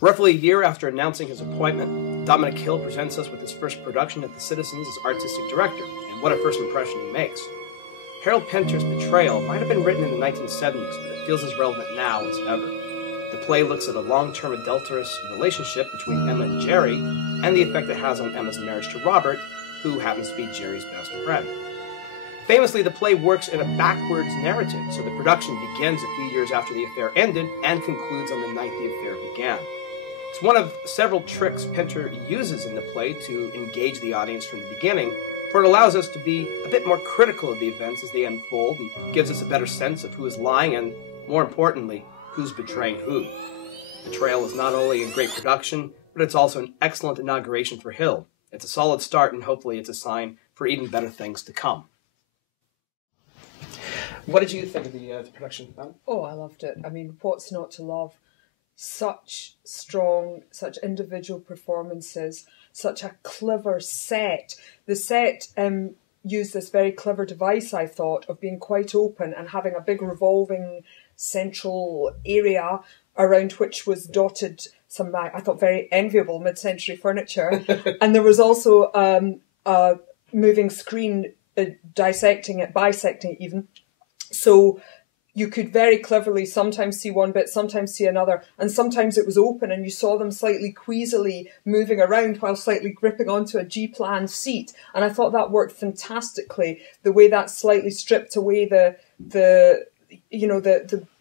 Roughly a year after announcing his appointment, Dominic Hill presents us with his first production at the Citizens as artistic director, and what a first impression he makes. Harold Pinter's Betrayal might have been written in the 1970s, but it feels as relevant now as ever. The play looks at a long-term adulterous relationship between Emma and Jerry, and the effect it has on Emma's marriage to Robert, who happens to be Jerry's best friend. Famously, the play works in a backwards narrative, so the production begins a few years after the affair ended and concludes on the night the affair began. It's one of several tricks Pinter uses in the play to engage the audience from the beginning, for it allows us to be a bit more critical of the events as they unfold and gives us a better sense of who is lying and, more importantly, who's betraying who. Betrayal is not only a great production, but it's also an excellent inauguration for Hill. It's a solid start, and hopefully it's a sign for even better things to come. What did you think of the production? Oh, I loved it. I mean, what's not to love? Such strong, such individual performances, such a clever set. The set used this very clever device, I thought, of being quite open and having a big revolving central area around which was dotted some, I thought, very enviable mid-century furniture. And there was also a moving screen bisecting it even. So you could very cleverly sometimes see one bit, sometimes see another, and sometimes it was open and you saw them slightly queasily moving around while slightly gripping onto a G-plan seat. And I thought that worked fantastically, the way that slightly stripped away the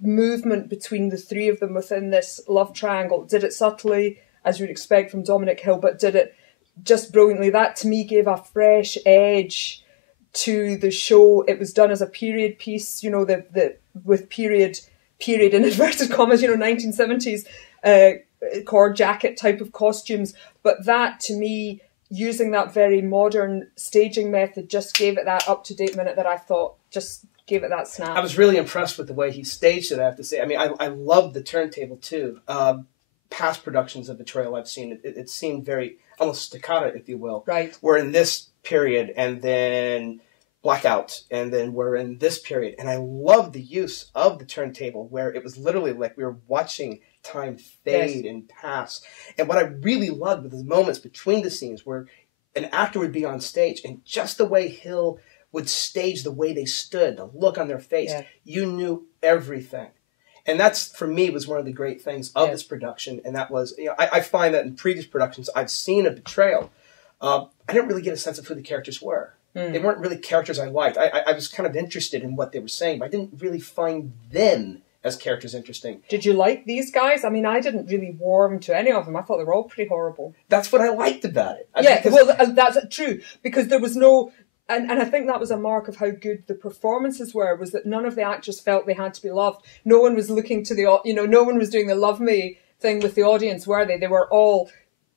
movement between the three of them within this love triangle. Did it subtly, as you'd expect from Dominic Hill, but did it just brilliantly. That to me gave a fresh edge to the show. It was done as a period piece, you know, with period in inverted commas, you know, 1970s cord jacket type of costumes. But that, to me, using that very modern staging method, just gave it that up-to-date minute that I thought just gave it that snap. I was really impressed with the way he staged it, I have to say. I mean, I love the turntable, too. Past productions of Betrayal I've seen, it seemed very, almost staccato, if you will. Right. We're in this period, and then blackout, and then we're in this period. And I love the use of the turntable, where it was literally like we were watching time fade and pass. And what I really loved was the moments between the scenes where an actor would be on stage, and just the way Hill would stage the way they stood, the look on their face, you knew everything. And that's, for me, was one of the great things of this production. And that was, you know, I find that in previous productions I've seen a Betrayal, I didn't really get a sense of who the characters were. They weren't really characters I liked. I was kind of interested in what they were saying, but I didn't really find them as characters interesting. Did you like these guys? I mean, I didn't really warm to any of them. I thought they were all pretty horrible. That's what I liked about it. Well, that's true, because there was no... And I think that was a mark of how good the performances were, was that none of the actors felt they had to be loved. No one was looking to the... You know, no one was doing the love me thing with the audience, were they? They were all,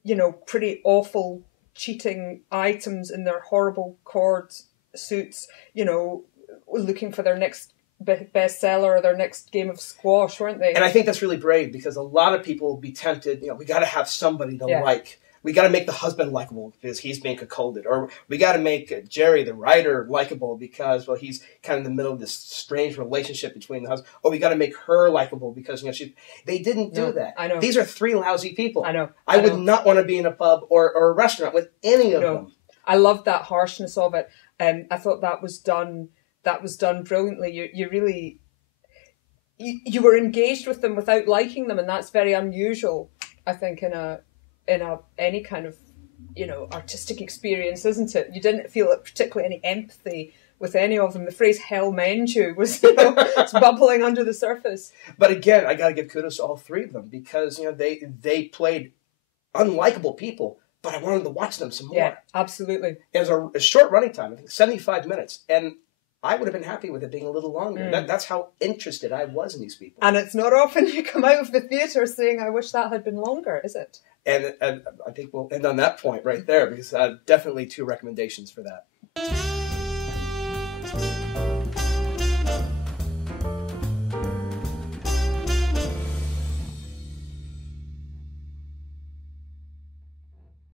you know, pretty awful, cheating items in their horrible cord suits, you know, looking for their next bestseller or their next game of squash, weren't they? And I think that's really brave, because a lot of people will be tempted, you know, we got to have somebody to like. We got to make the husband likable because he's being cuckolded. Or we got to make Jerry, the writer, likable because, well, he's kind of in the middle of this strange relationship between the husband. Or we got to make her likable because, you know, they didn't do that. I know. These are three lousy people. I know. I would not want to be in a pub or a restaurant with any of them. I loved that harshness of it. I thought that was done brilliantly. You really... You were engaged with them without liking them, and that's very unusual, I think, in any kind of, you know, artistic experience, isn't it? You didn't feel particularly any empathy with any of them. The phrase "hell mend you" was, you know, it's bubbling under the surface. But again, I got to give kudos to all three of them, because, you know, they played unlikable people, but I wanted to watch them some more. Yeah, absolutely. It was a short running time, I think 75 minutes, and I would have been happy with it being a little longer. That's how interested I was in these people. And it's not often you come out of the theatre saying, I wish that had been longer, is it? And I think we'll end on that point right there, because definitely 2 recommendations for that.